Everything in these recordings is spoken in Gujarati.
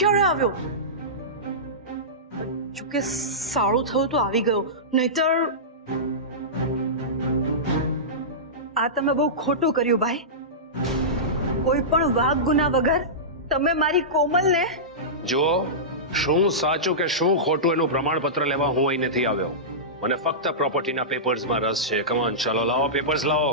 ક્યારે આવ્યો? જોકે સારું થયું તો આવી ગયો, નહીતર આ તમે બહુ ખોટું કર્યું ભાઈ. કોઈ પણ વાક ગુના વગર તમે મારી કોમલને. જો શું સાચું કે શું ખોટું એનું પ્રમાણપત્ર લેવા હું અહીં નથી આવ્યો. મને ફક્ત પ્રોપર્ટીના પેપર્સમાં રસ છે. કમ ઓન, ચલો લાવો પેપર્સ લાવો.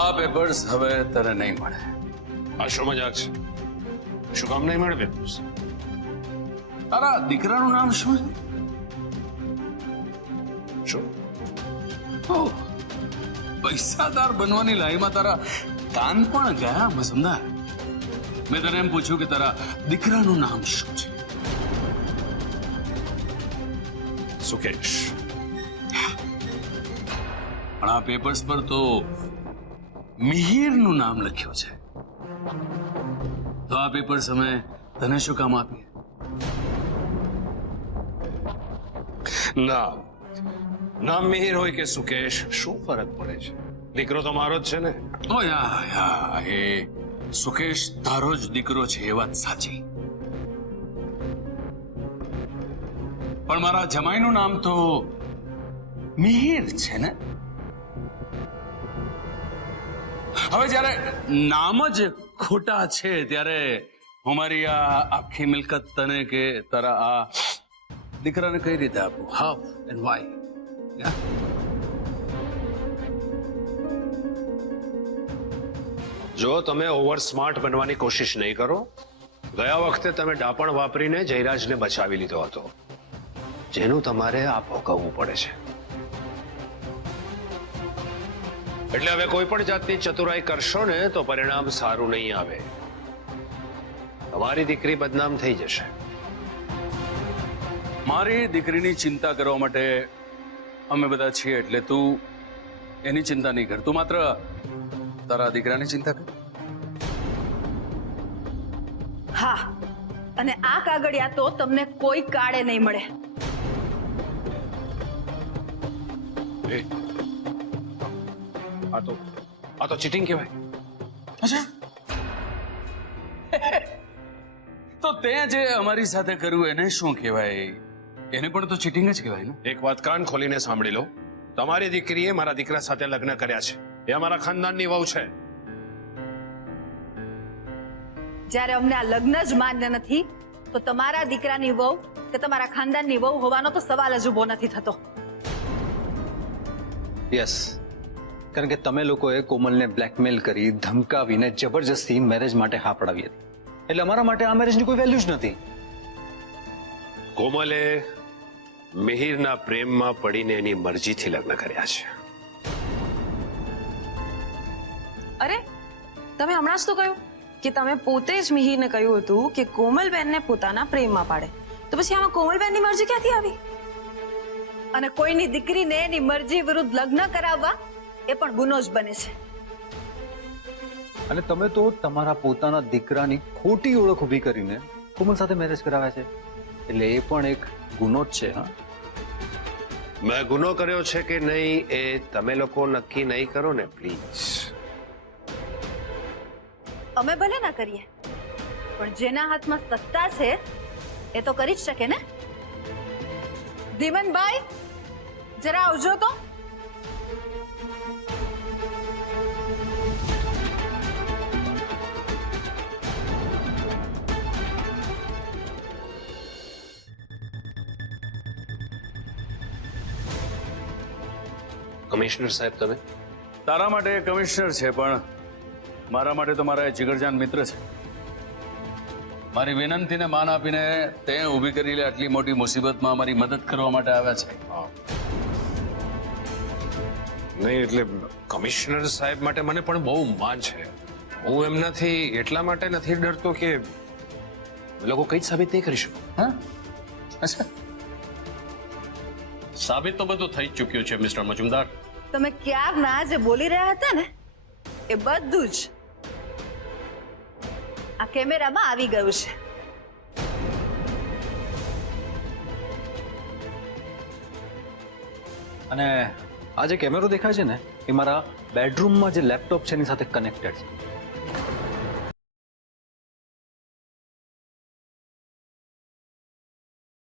આ પેપર્સ હવે તને નહીં મળે. આ શું મજાક છે? શું કામ નહીં મળે પેપર્સ? તારા દીકરાનું નામ શું છે? શું? ઓહ, પૈસાદાર બનવાની લાઈનમાં તારા કાન પણ ગયા મસમદાર. મેં તને એમ પૂછ્યું કે તારા દીકરાનું નામ શું છે? સુકેશ. પણ આ પેપર્સ પર તો મિહિરનું નામ લખ્યું છે. તો આ પેપર્સ અમે તને શું કામ આપીએ? નામ મિહિર હોય કે સુકેશ, શું ફરક પડે છે? દીકરો તો મારો જ છે ને. ઓ યા એ સુકેશ તારો જ દીકરો છે એ વાત સાચી, પણ મારા જમાઈનું નામ તો મિહિર છે ને. હવે જયારે નામ જ ખોટા છે ત્યારે હું મારી આ આખી મિલકત તને કે તારા આ દીકરાને કઈ રીતે આપું? How and why? જો તમે ઓવર સ્માર્ટ બનવાની કોશિશ નહીં કરો. ગયા વખતે તમે ડાપણ વાપરીને જયરાજને બચાવી લીધો હતો, જેનું તમારે આ ભોગવવું પડે છે. એટલે હવે કોઈ પણ જાતની ચતુરાઈ કરશો ને તો પરિણામ સારું નહીં આવે. તમારી દીકરી બદનામ થઈ જશે. મારી દીકરીની ચિંતા કરવા માટે અમે બધા છીએ, એટલે તું એની ચિંતા નહીં કર. તું માત્ર તારા દીકરાની ચિંતા કર. હા, અને આ કાગળિયા તો તમને કોઈ કાળે નહીં મળે. આ તો ચીટિંગ કહેવાય. અચ્છા, તો તે જે અમારી સાથે કર્યું એને શું કહેવાય? એને પણ તો ચીટિંગ જ કહેવાય ને. એક વાત કાન ખોલીને સાંભળી લો. તમારી દીકરીએ મારા દીકરા સાથે લગ્ન કર્યા છે. એ અમારા ખાનદાનની વહુ છે. જ્યારે અમને આ લગ્ન જ માન્ય નથી તો તમારા દીકરાની વહુ કે તમારા ખાનદાનની વહુ હોવાનો તો સવાલ જ ઉભો નથી થતો. યસ, કારણ કે તમે લોકોએ કોમલને બ્લેકમેલ કરી, ધમકાવીને જબરજસ્તી મેરેજ માટે હા પડાવી હતી. એટલે અમારા માટે આ મેરેજની કોઈ વેલ્યુ જ નથી. કોમલે મિહિરના પ્રેમમાં પડીને એની મરજીથી લગ્ન કર્યા છે. અરે તમે હમણાં જ તો કહ્યું કે તમે પોતે જ મિહિરને કહ્યું હતું કે કોમલબેનને પોતાના પ્રેમમાં પાડે, તો પછી આમાં કોમલબેનની મરજી ક્યાંથી આવી? અને કોઈની દીકરીને એની મરજી વિરુદ્ધ લગ્ન કરાવવા એ પણ ગુનો જ બને છે. અને તમે તો તમારા પોતાના દીકરાની ખોટી ઓળખ ઊભી કરીને કોમલ સાથે મેરેજ કરાવ્યા છે, એટલે એ પણ એક ગુનો જ છે. હા, મેં ગુનો કર્યો છે કે નહીં એ તમે લોકો નક્કી નહીં કરો ને પ્લીઝ. અમે ભલે ના કરીએ, પણ જેના હાથમાં સત્તા છે એ તો કરી જ શકે ને. ધીમનભાઈ, જરા આવજો તો. કમિશનર સાહેબ, તમે તારા માટે કમિશનર છે, પણ મારા માટે તો મારા જીગરજાન મિત્ર છે. મારી વિનંતીને માન આપીને તે ઊભી કરેલી આટલી મોટી મુસીબતમાં મારી મદદ કરવા માટે આવ્યા છે. નહીં એટલે કમિશનર સાહેબ માટે મને પણ બહુ માન છે. હું એમનાથી એટલા માટે નથી ડરતો કે લોકો કંઈ સાબિત નહીં કરી શકો. હા, અચ્છા, સાબિત તો બધું થઈ ચૂક્યું છે મિસ્ટર મજુમદાર. તમે ક્યારના જે બોલી રહ્યા હતા ને એ બધું જ આ કેમેરામાં આવી ગયું છે. અને આ જે કેમેરો દેખાય છે ને એ મારા બેડરૂમમાં જે લેપટોપ છે એની સાથે કનેક્ટેડ છે.